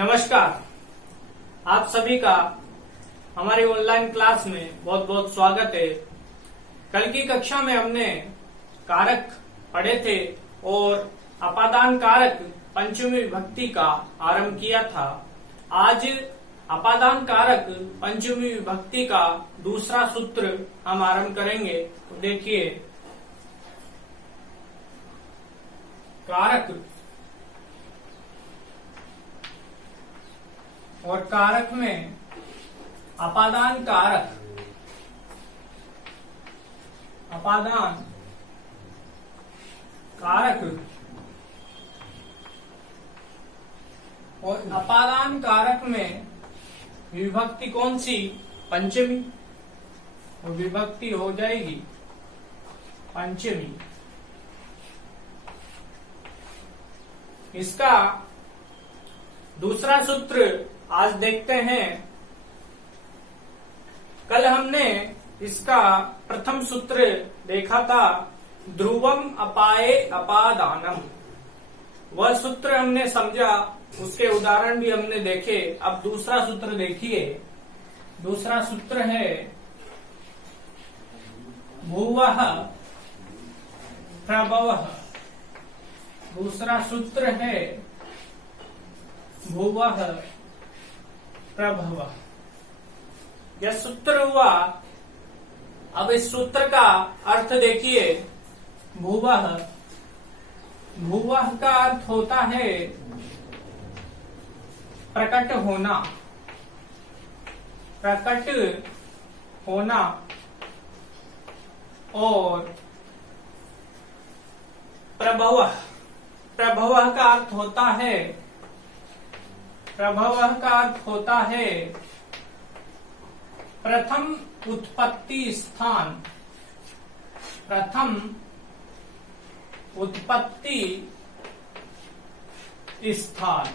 नमस्कार। आप सभी का हमारी ऑनलाइन क्लास में बहुत बहुत स्वागत है। कल की कक्षा में हमने कारक पढ़े थे और अपादान कारक पंचमी विभक्ति का आरंभ किया था। आज अपादान कारक पंचमी विभक्ति का दूसरा सूत्र हम आरंभ करेंगे। तो देखिए, कारक और कारक में अपादान कारक, अपादान कारक और अपादान कारक में विभक्ति कौन सी? पंचमी। और विभक्ति हो जाएगी पंचमी। इसका दूसरा सूत्र आज देखते हैं। कल हमने इसका प्रथम सूत्र देखा था, ध्रुवम अपाये अपादानम। वह सूत्र हमने समझा, उसके उदाहरण भी हमने देखे। अब दूसरा सूत्र देखिए। दूसरा सूत्र है भुवः प्रभवः। दूसरा सूत्र है भुवः प्रभवः। यह सूत्र हुआ। अब इस सूत्र का अर्थ देखिए। भुवः, भुवः का अर्थ होता है प्रकट होना, प्रकट होना। और प्रभवः, प्रभवः का अर्थ होता है, प्रभवः का अर्थ होता है प्रथम उत्पत्ति स्थान, प्रथम उत्पत्ति स्थान।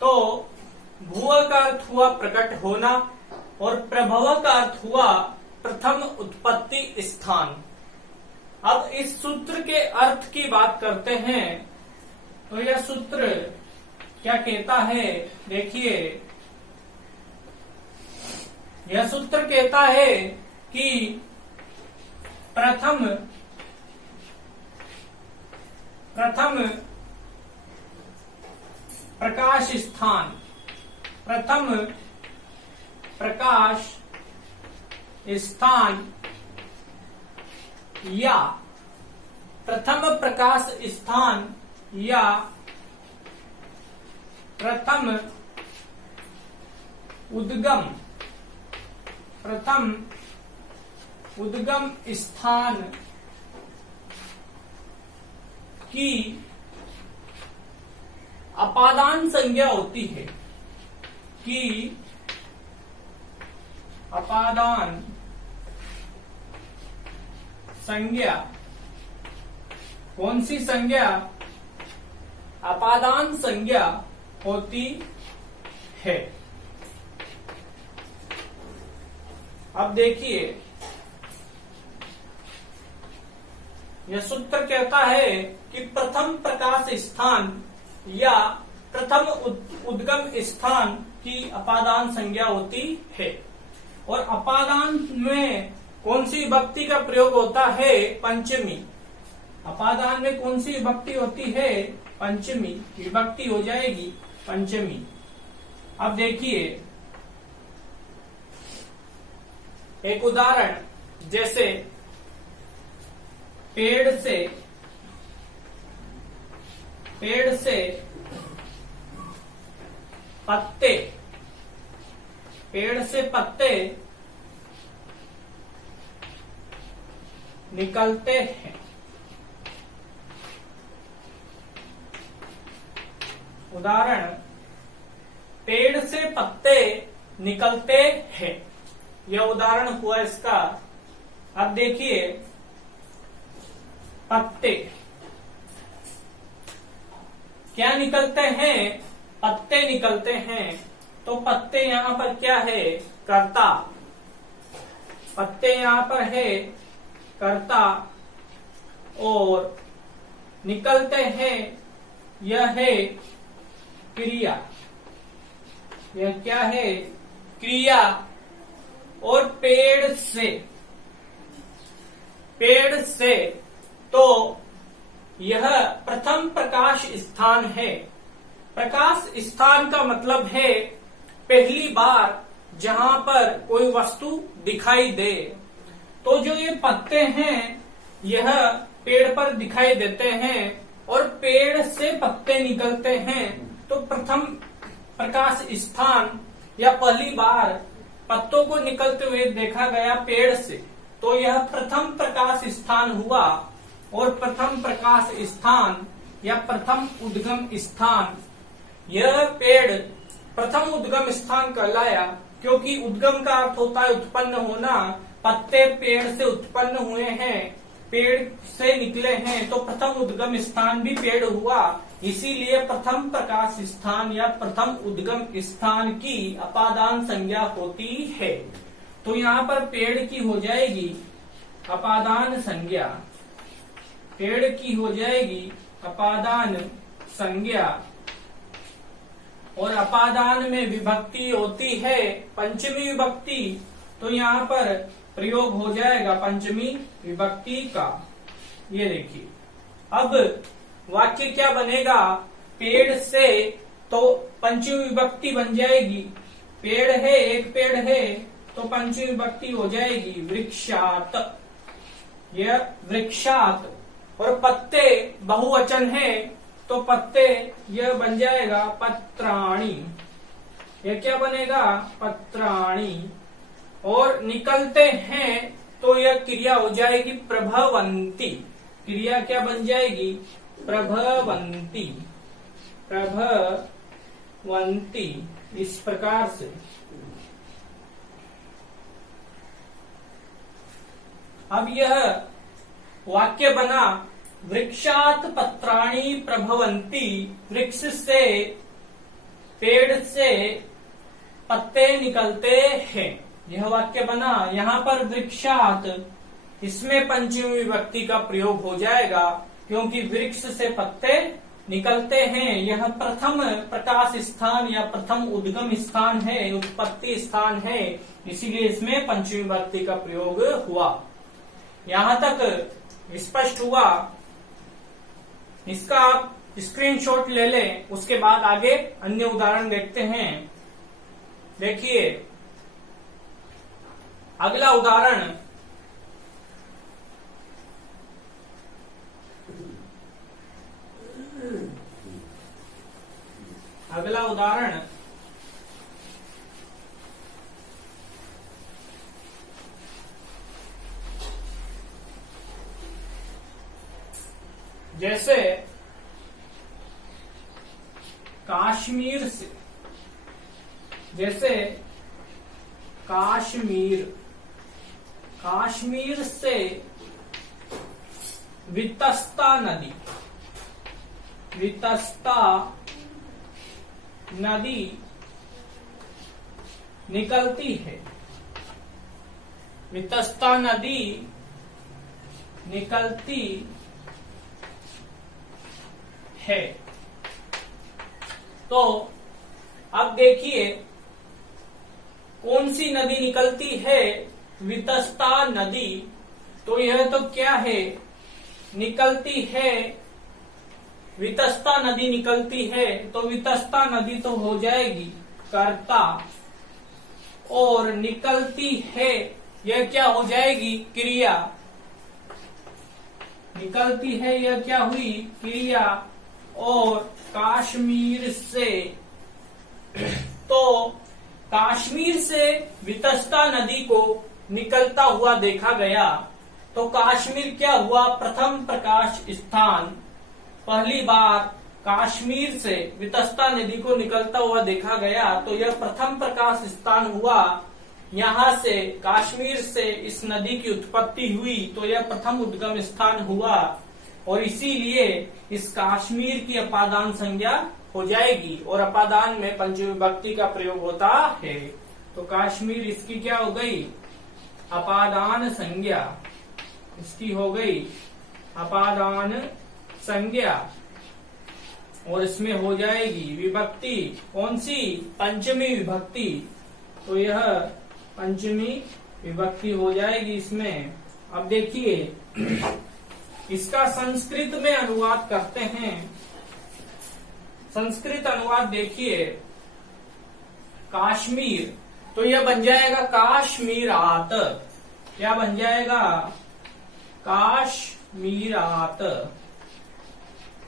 तो भुव का अर्थ हुआ प्रकट होना और प्रभव का अर्थ हुआ प्रथम उत्पत्ति स्थान। अब इस सूत्र के अर्थ की बात करते हैं। तो यह सूत्र क्या कहता है? देखिए, यह सूत्र कहता है कि प्रथम प्रकाश स्थान, प्रथम प्रकाश स्थान या प्रथम प्रकाश स्थान या प्रथम उद्गम, प्रथम उद्गम स्थान की अपादान संज्ञा होती है। कि अपादान संज्ञा कौन सी संज्ञा? अपादान संज्ञा होती है। अब देखिए, यह सूत्र कहता है कि प्रथम प्रकाश स्थान या प्रथम उद्गम स्थान की अपादान संज्ञा होती है। और अपादान में कौन सी विभक्ति का प्रयोग होता है? पंचमी। अपादान में कौन सी विभक्ति होती है? पंचमी। विभक्ति हो जाएगी पंचमी। अब देखिए एक उदाहरण, जैसे पेड़ से पत्ते, पेड़ से पत्ते निकलते हैं। उदाहरण, पेड़ से पत्ते निकलते हैं। यह उदाहरण हुआ इसका। अब देखिए, पत्ते क्या निकलते हैं? पत्ते निकलते हैं। तो पत्ते यहां पर क्या है? कर्ता। पत्ते यहां पर है कर्ता और निकलते हैं यह है क्रिया। यह क्या है? क्रिया। और पेड़ से तो यह प्रथम प्रकाश स्थान है। प्रकाश स्थान का मतलब है पहली बार जहां पर कोई वस्तु दिखाई दे। तो जो ये पत्ते हैं यह पेड़ पर दिखाई देते हैं और पेड़ से पत्ते निकलते हैं, तो प्रथम प्रकाश स्थान या पहली बार पत्तों को निकलते हुए देखा गया पेड़ से, तो यह प्रथम प्रकाश स्थान हुआ। और प्रथम प्रकाश स्थान या प्रथम उद्गम स्थान, यह पेड़ प्रथम उद्गम स्थान कहलाया, क्योंकि उद्गम का अर्थ होता है उत्पन्न होना। पत्ते पेड़ से उत्पन्न हुए हैं, पेड़ से निकले हैं, तो प्रथम उद्गम स्थान भी पेड़ हुआ। इसीलिए प्रथम प्रकाश स्थान या प्रथम उद्गम स्थान की अपादान संज्ञा होती है। तो यहाँ पर पेड़ की हो जाएगी अपादान संज्ञा, पेड़ की हो जाएगी अपादान संज्ञा। और अपादान में विभक्ति होती है पंचमी विभक्ति, तो यहाँ पर प्रयोग हो जाएगा पंचमी विभक्ति का। ये देखिए, अब वाक्य क्या बनेगा? पेड़ से तो पंचमी विभक्ति बन जाएगी। पेड़ है, एक पेड़ है, तो पंचमी विभक्ति हो जाएगी वृक्षात। यह वृक्षात। और पत्ते बहुवचन है, तो पत्ते यह बन जाएगा पत्राणि। यह क्या बनेगा? पत्राणि। और निकलते हैं तो यह क्रिया हो जाएगी प्रभवंती। क्रिया क्या बन जाएगी? प्रभवंती। प्रभवंती। इस प्रकार से अब यह वाक्य बना वृक्षात पत्राणि प्रभवंती। वृक्ष से, पेड़ से पत्ते निकलते हैं, यह वाक्य बना। यहाँ पर वृक्षात, इसमें पंचमी विभक्ति का प्रयोग हो जाएगा, क्योंकि वृक्ष से पत्ते निकलते हैं। यह प्रथम प्रकाश स्थान या प्रथम उद्गम स्थान है, उत्पत्ति स्थान है, इसीलिए इसमें पंचमी विभक्ति का प्रयोग हुआ। यहाँ तक स्पष्ट हुआ। इसका आप स्क्रीनशॉट ले लें, उसके बाद आगे अन्य उदाहरण देखते हैं। देखिए अगला उदाहरण, अगला उदाहरण जैसे काश्मीर से, जैसे काश्मीर से वितस्ता नदी निकलती है। वितस्ता नदी निकलती है। तो अब देखिए कौन सी नदी निकलती है? वितस्ता नदी। तो यह तो क्या है? निकलती है। वितस्ता नदी निकलती है, तो वितस्ता नदी तो हो जाएगी कर्ता, और निकलती है यह क्या हो जाएगी? क्रिया। निकलती है यह क्या हुई? क्रिया। और काश्मीर से, तो काश्मीर से वितस्ता नदी को निकलता हुआ देखा गया, तो काश्मीर क्या हुआ? प्रथम प्रकाश स्थान। पहली बार काश्मीर से वितस्ता नदी को निकलता हुआ देखा गया, तो यह प्रथम प्रकाश स्थान हुआ। यहाँ से काश्मीर से इस नदी की उत्पत्ति हुई, तो यह प्रथम उद्गम स्थान हुआ, और इसीलिए इस काश्मीर की अपादान संज्ञा हो जाएगी। और अपादान में पंचमी विभक्ति का प्रयोग होता है, तो काश्मीर इसकी क्या हो गई? अपादान संज्ञा। इसकी हो गई अपादान संज्ञा और इसमें हो जाएगी विभक्ति, कौन सी? पंचमी विभक्ति। तो यह पंचमी विभक्ति हो जाएगी इसमें। अब देखिए इसका संस्कृत में अनुवाद करते हैं। संस्कृत अनुवाद देखिए, काश्मीर, तो यह बन जाएगा काश्मीरात। क्या बन जाएगा? काश्मीरात।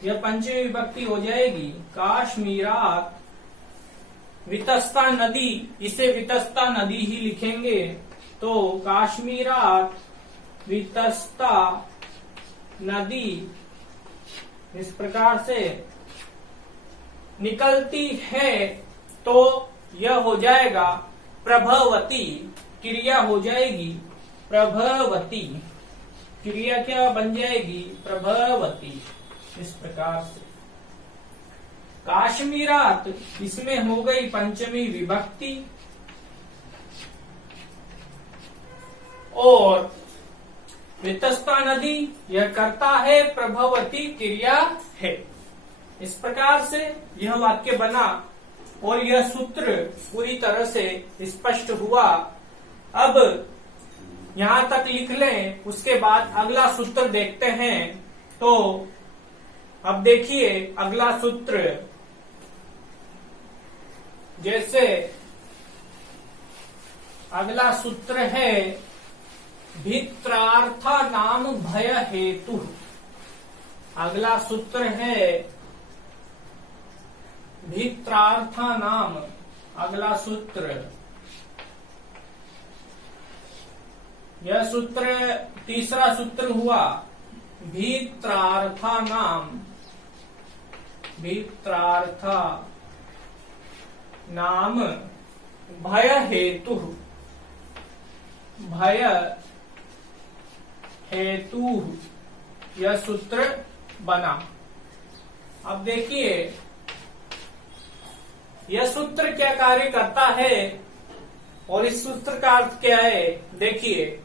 यह पंचमी विभक्ति हो जाएगी काश्मीरात। वितस्ता नदी, इसे वितस्ता नदी ही लिखेंगे, तो काश्मीरात वितस्ता नदी इस प्रकार से निकलती है, तो यह हो जाएगा प्रभवती। क्रिया हो जाएगी प्रभवती। क्रिया क्या बन जाएगी? प्रभवती। इस प्रकार से काश्मीरात, इसमें हो गई पंचमी विभक्ति, और वितस्ता नदी यह करता है, प्रभवती क्रिया है। इस प्रकार से यह वाक्य बना और यह सूत्र पूरी तरह से स्पष्ट हुआ। अब यहां तक लिख लें, उसके बाद अगला सूत्र देखते हैं। तो अब देखिए अगला सूत्र, जैसे अगला सूत्र है भित्रार्थ नाम भय हेतु। अगला सूत्र है भित्रार्थ नाम। अगला सूत्र, यह सूत्र तीसरा सूत्र हुआ भित्रार्थ नाम। भित्रार्थ नाम भय हेतु। भय हेतु यह सूत्र बना। अब देखिए यह सूत्र क्या कार्य करता है और इस सूत्र का अर्थ क्या है। देखिए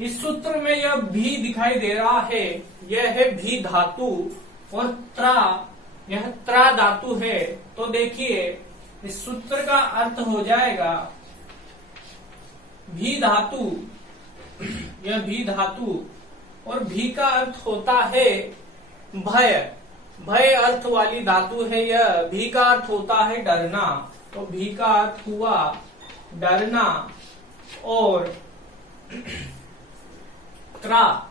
इस सूत्र में यह भी दिखाई दे रहा है, यह है भी धातु, और त्रा, यह त्रा धातु है। तो देखिए इस सूत्र का अर्थ हो जाएगा भी धातु, यह भी धातु, और भी का अर्थ होता है भय। भय अर्थ वाली धातु है यह। भी का अर्थ होता है डरना, तो भी का अर्थ हुआ डरना। और त्रा,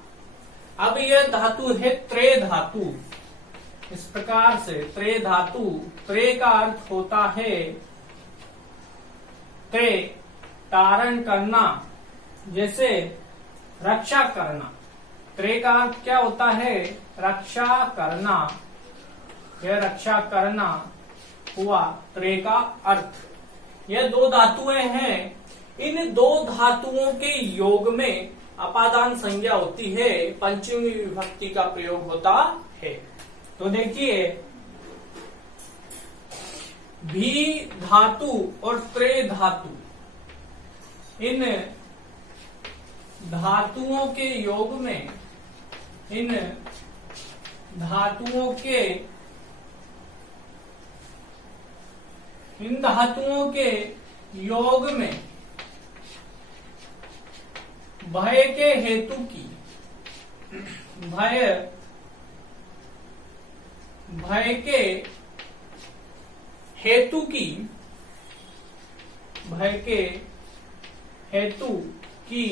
अब यह धातु है त्रे धातु। इस प्रकार से त्रे धातु, त्रे का अर्थ होता है त्रे, तारण करना, जैसे रक्षा करना। त्रे का अर्थ क्या होता है? रक्षा करना। यह रक्षा करना हुआ त्रे का अर्थ। यह दो धातुएं हैं। इन दो धातुओं के योग में अपादान संज्ञा होती है, पंचमी विभक्ति का प्रयोग होता है। तो देखिए भी धातु और त्रे धातु, इन धातुओं के योग में, इन धातुओं के योग में भय के हेतु की, भय के हेतु की, भय के हेतु की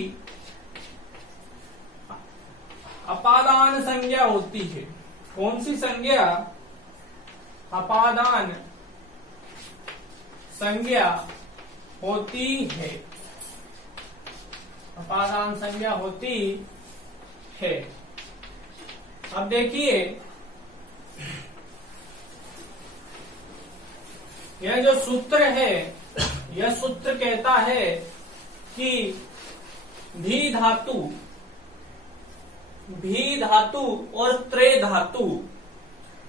अपादान संज्ञा होती है। कौन सी संज्ञा? अपादान संज्ञा होती है। अपादान संज्ञा होती है। अब देखिए यह जो सूत्र है, यह सूत्र कहता है कि भी धातु और त्रे धातु,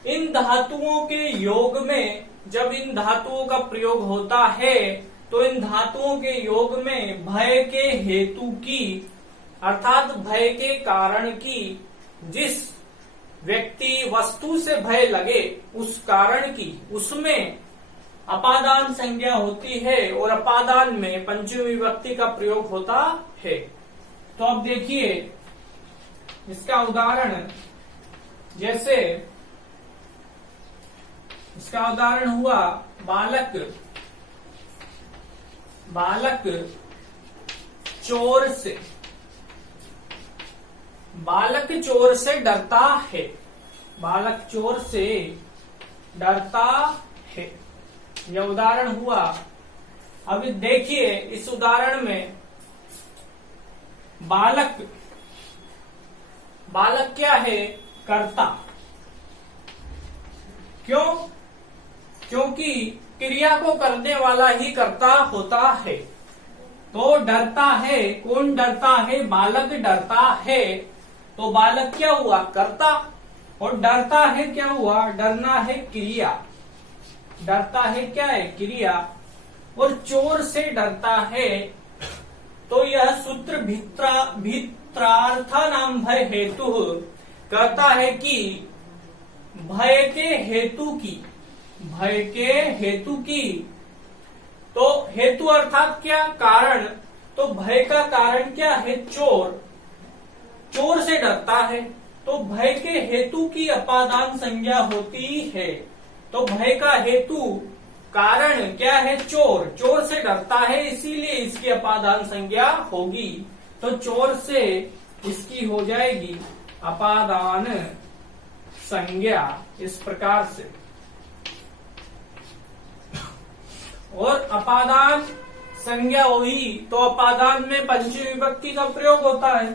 इन धातुओं के योग में जब इन धातुओं का प्रयोग होता है, तो इन धातुओं के योग में भय के हेतु की, अर्थात भय के कारण की, जिस व्यक्ति वस्तु से भय लगे उस कारण की उसमें अपादान संज्ञा होती है और अपादान में पंचमी विभक्ति का प्रयोग होता है। तो अब देखिए इसका उदाहरण, जैसे इसका उदाहरण हुआ बालक चोर से, बालक चोर से डरता है, बालक चोर से डरता है, यह उदाहरण हुआ। अभी देखिए इस उदाहरण में बालक क्या है? कर्ता। क्यों? क्योंकि क्रिया को करने वाला ही कर्ता होता है। तो डरता है, कौन डरता है? बालक डरता है। तो बालक क्या हुआ? कर्ता। और डरता है क्या हुआ? डरना है क्रिया, डरता है क्या है? क्रिया। और चोर से डरता है, तो यह सूत्र भित्रार्था नाम भय हेतु कहता है कि भय के हेतु की, तो हेतु अर्थात क्या? कारण। तो भय का कारण क्या है? चोर, चोर से डरता है, तो भय के हेतु की अपादान संज्ञा होती है। तो भय का हेतु कारण क्या है? चोर, चोर से डरता है, इसीलिए इसकी अपादान संज्ञा होगी। तो चोर से इसकी हो जाएगी अपादान संज्ञा, इस प्रकार से। और अपादान संज्ञा हुई तो अपादान में पंचमी विभक्ति का प्रयोग होता है,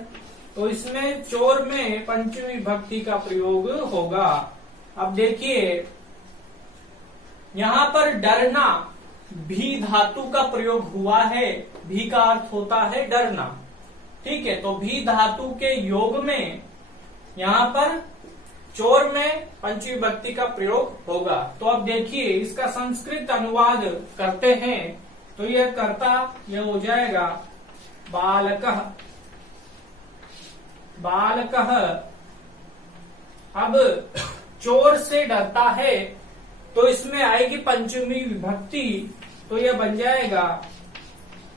तो इसमें चोर में पंचमी विभक्ति का प्रयोग होगा। अब देखिए यहां पर डरना भी धातु का प्रयोग हुआ है, भी का अर्थ होता है डरना, ठीक है। तो भी धातु के योग में यहां पर चोर में पंचमी विभक्ति का प्रयोग होगा। तो अब देखिए इसका संस्कृत अनुवाद करते हैं, तो यह कर्ता, यह हो जाएगा बालकः, बालकः। अब चोर से डरता है, तो इसमें आएगी पंचमी विभक्ति, तो यह बन जाएगा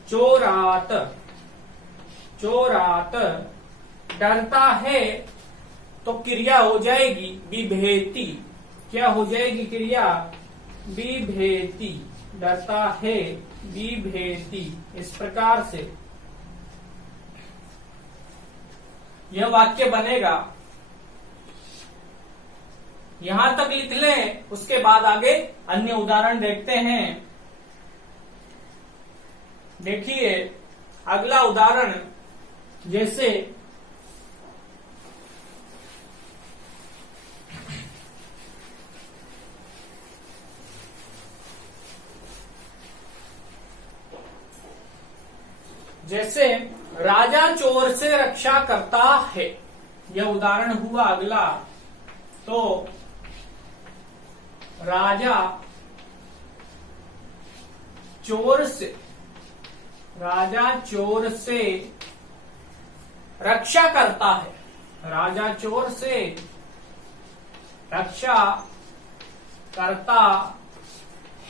चोरात, चोरात। डरता है तो क्रिया हो जाएगी बिभेति, क्या हो जाएगी क्रिया? बिभेति, डरता है बिभेति, इस प्रकार से यह वाक्य बनेगा। यहां तक लिख लें, उसके बाद आगे अन्य उदाहरण देखते हैं। देखिए अगला उदाहरण, जैसे राजा चोर से रक्षा करता है, यह उदाहरण हुआ अगला। तो राजा चोर से रक्षा करता है, राजा चोर से रक्षा करता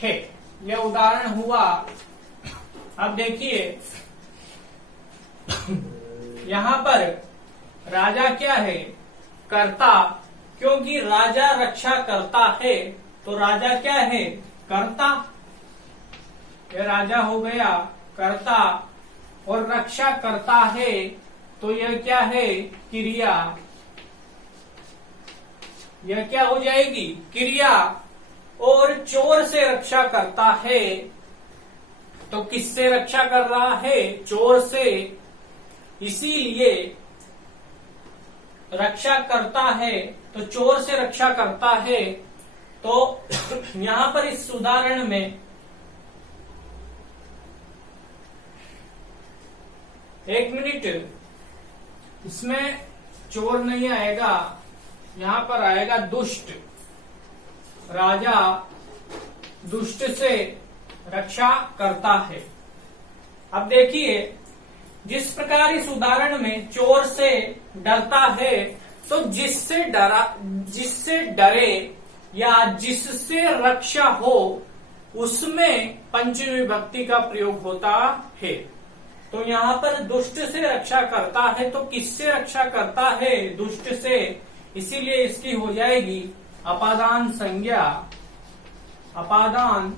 है, यह उदाहरण हुआ। अब देखिए यहां पर राजा क्या है? कर्ता, क्योंकि राजा रक्षा करता है, तो राजा क्या है? कर्ता। यह राजा हो गया कर्ता, और रक्षा करता है, तो यह क्या है? क्रिया, यह क्या हो जाएगी? क्रिया। और चोर से रक्षा करता है, तो किससे रक्षा कर रहा है? चोर से, इसीलिए रक्षा करता है, तो चोर से रक्षा करता है। तो यहां पर इस उदाहरण में एक मिनट, इसमें चोर नहीं आएगा, यहां पर आएगा दुष्ट। राजा दुष्ट से रक्षा करता है। अब देखिए जिस प्रकार इस उदाहरण में चोर से डरता है, तो जिससे डरे या जिससे रक्षा हो उसमें पंचमी विभक्ति का प्रयोग होता है। तो यहाँ पर दुष्ट से रक्षा करता है, तो किससे रक्षा करता है? दुष्ट से, इसीलिए इसकी हो जाएगी अपादान संज्ञा। अपादान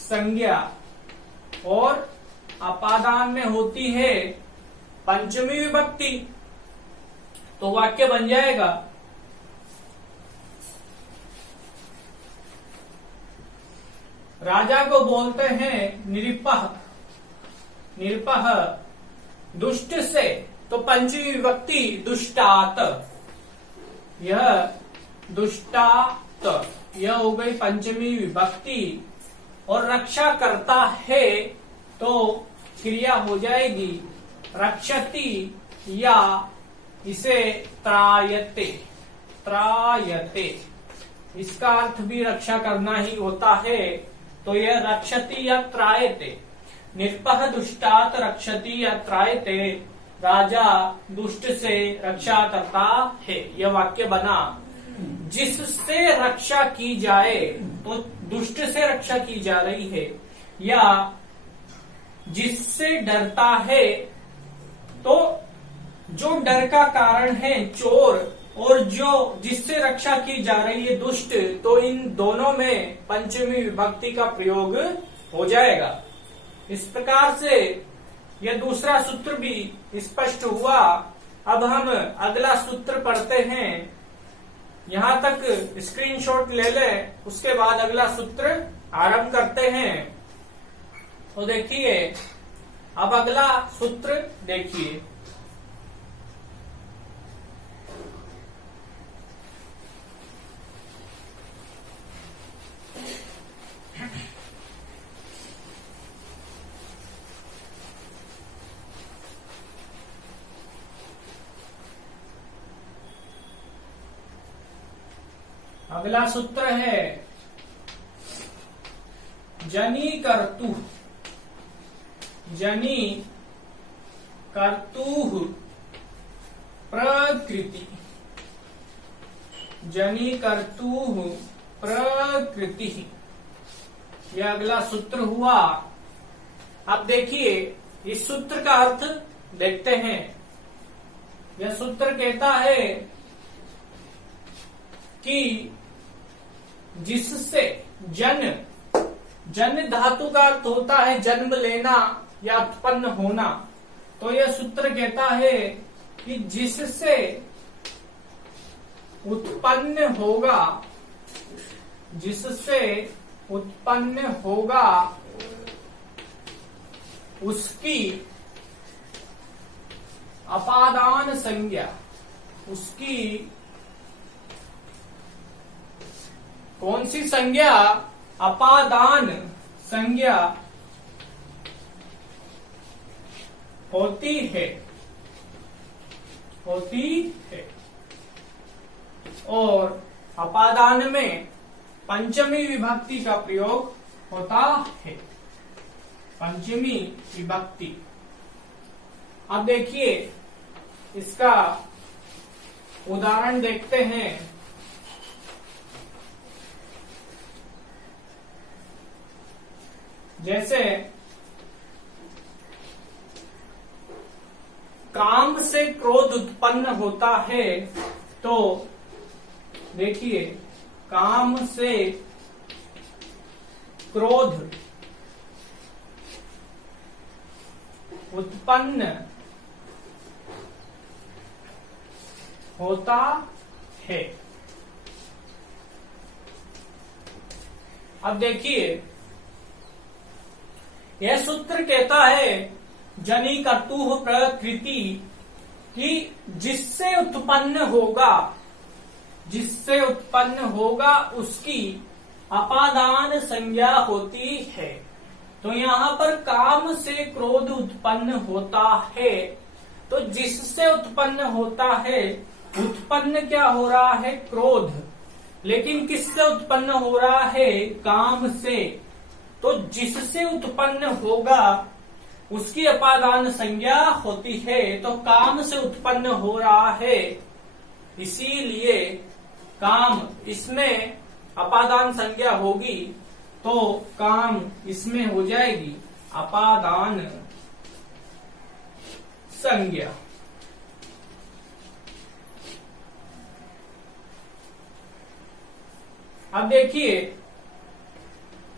संज्ञा और अपादान में होती है पंचमी विभक्ति। तो वाक्य बन जाएगा राजा को बोलते हैं निरुपः, निरुपः दुष्ट से, तो पंचमी विभक्ति दुष्टात, यह दुष्टात, यह हो गई पंचमी विभक्ति। और रक्षा करता है तो क्रिया हो जाएगी रक्षति या इसे त्रायते, त्रायते, इसका अर्थ भी रक्षा करना ही होता है। तो यह रक्षति या त्रायते, निरुपः दुष्टात रक्षति या त्रायते, राजा दुष्ट से रक्षा करता है। यह वाक्य बना। जिससे रक्षा की जाए, तो दुष्ट से रक्षा की जा रही है, या जिससे डरता है, तो जो डर का कारण है चोर, और जो जिससे रक्षा की जा रही है दुष्ट, तो इन दोनों में पंचमी विभक्ति का प्रयोग हो जाएगा। इस प्रकार से यह दूसरा सूत्र भी स्पष्ट हुआ। अब हम अगला सूत्र पढ़ते हैं। यहां तक स्क्रीनशॉट ले लें, उसके बाद अगला सूत्र आरंभ करते हैं। तो देखिए, अब अगला सूत्र देखिए। अगला सूत्र है जनी कर्तु, जनी कर्तुः प्रकृति, जनी कर्तुः प्रकृति, यह अगला सूत्र हुआ। अब देखिए इस सूत्र का अर्थ देखते हैं। यह सूत्र कहता है कि जिससे, जन धातु का अर्थ होता है जन्म लेना या उत्पन्न होना। तो यह सूत्र कहता है कि जिससे उत्पन्न होगा, जिससे उत्पन्न होगा उसकी अपादान संज्ञा, उसकी कौन सी संज्ञा? अपादान संज्ञा होती है, होती है। और अपादान में पंचमी विभक्ति का प्रयोग होता है, पंचमी विभक्ति। अब देखिए इसका उदाहरण देखते हैं। जैसे काम से क्रोध उत्पन्न होता है, तो देखिए काम से क्रोध उत्पन्न होता है। अब देखिए यह सूत्र कहता है जनी कर्तुः प्रकृति, कि जिससे उत्पन्न होगा, जिससे उत्पन्न होगा उसकी अपादान संज्ञा होती है। तो यहाँ पर काम से क्रोध उत्पन्न होता है, तो जिससे उत्पन्न होता है, उत्पन्न क्या हो रहा है? क्रोध। लेकिन किससे उत्पन्न हो रहा है? काम से। तो जिससे उत्पन्न होगा उसकी अपादान संज्ञा होती है। तो काम से उत्पन्न हो रहा है, इसीलिए काम इसमें अपादान संज्ञा होगी, तो काम इसमें हो जाएगी अपादान संज्ञा। अब देखिए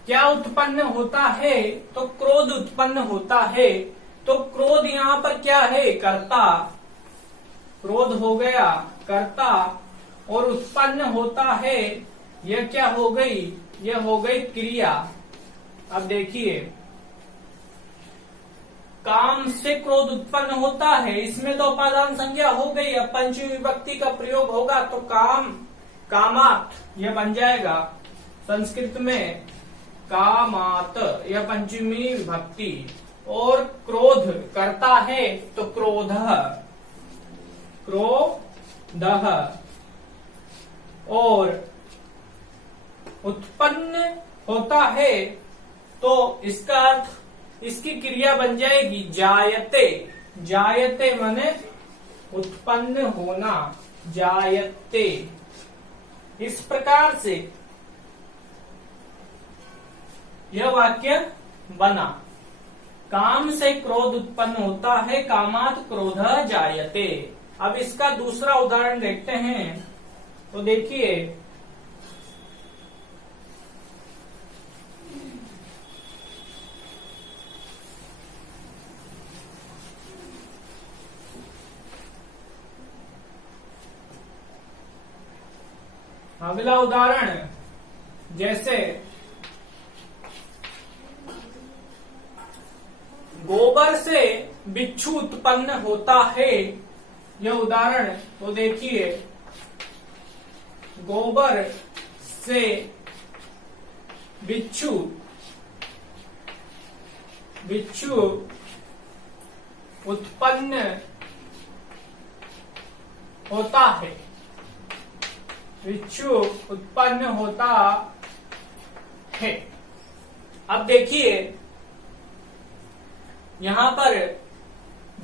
क्या उत्पन्न होता है, तो क्रोध उत्पन्न होता है। तो क्रोध यहां पर क्या है, कर्ता। क्रोध हो गया कर्ता, और उत्पन्न होता है, यह क्या हो गई, यह हो गई क्रिया। अब देखिए काम से क्रोध उत्पन्न होता है, इसमें तो अपादान संज्ञा हो गई। अब पंचमी विभक्ति का प्रयोग होगा तो काम, कामात यह बन जाएगा। संस्कृत में कामात यह पंचमी विभक्ति। और क्रोध करता है तो क्रोधः, क्रोधः। और उत्पन्न होता है तो इसका अर्थ, इसकी क्रिया बन जाएगी जायते। जायते माने उत्पन्न होना, जायते। इस प्रकार से यह वाक्य बना। काम से क्रोध उत्पन्न होता है, कामात क्रोधः जायते। अब इसका दूसरा उदाहरण देखते हैं। तो देखिए अगला उदाहरण, जैसे गोबर से बिच्छू उत्पन्न होता है, यह उदाहरण। तो देखिए गोबर से बिच्छू, बिच्छू उत्पन्न होता है, बिच्छू उत्पन्न होता है। अब देखिए यहां पर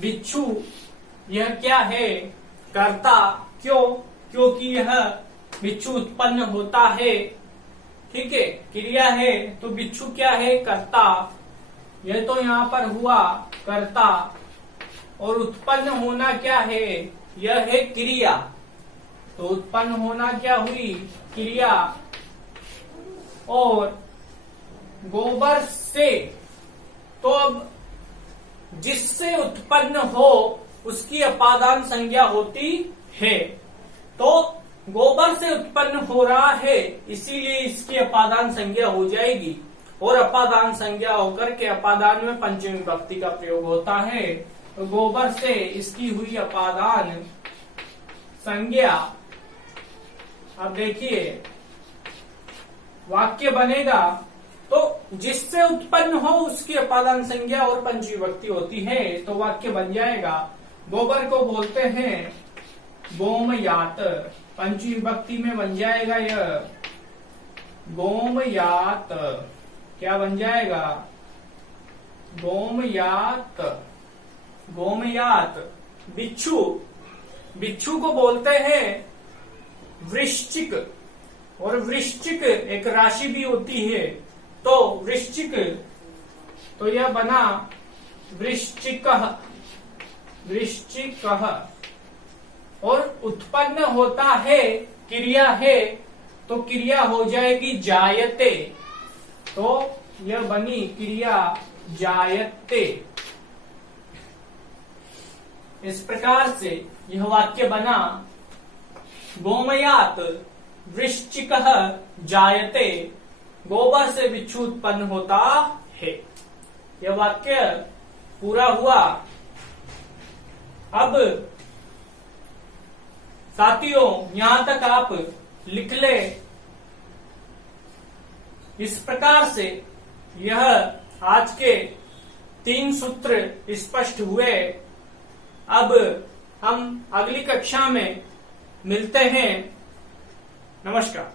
बिच्छू यह क्या है, कर्ता। क्यों, क्योंकि यह बिच्छू उत्पन्न होता है, ठीक है, क्रिया है। तो बिच्छू क्या है, कर्ता। यह तो यहां पर हुआ कर्ता, और उत्पन्न होना क्या है, यह है क्रिया। तो उत्पन्न होना क्या हुई, क्रिया। और गोबर से, तो अब जिससे उत्पन्न हो उसकी अपादान संज्ञा होती है। तो गोबर से उत्पन्न हो रहा है, इसीलिए इसकी अपादान संज्ञा हो जाएगी। और अपादान संज्ञा होकर के अपादान में पंचमी विभक्ति का प्रयोग होता है। तो गोबर से इसकी हुई अपादान संज्ञा। अब देखिए वाक्य बनेगा, तो जिससे उत्पन्न हो उसकी अपादान संज्ञा और पंचमी विभक्ति होती है। तो वाक्य बन जाएगा, गोबर को बोलते हैं गोमयात। पंचमी विभक्ति में बन जाएगा यह गोमयात। क्या बन जाएगा, गोमयात। गोमयात। बिच्छू, बिच्छू को बोलते हैं वृश्चिक। और वृश्चिक एक राशि भी होती है, तो वृश्चिक, तो यह बना वृश्चिकः, वृश्चिकः। और उत्पन्न होता है, क्रिया है, तो क्रिया हो जाएगी जायते। तो यह बनी क्रिया जायते। इस प्रकार से यह वाक्य बना, गोमयात वृश्चिकः जायते। गोबर से बिच्छू उत्पन्न होता है। यह वाक्य पूरा हुआ। अब साथियों यहां तक आप लिख ले। इस प्रकार से यह आज के 3 सूत्र स्पष्ट हुए। अब हम अगली कक्षा में मिलते हैं। नमस्कार।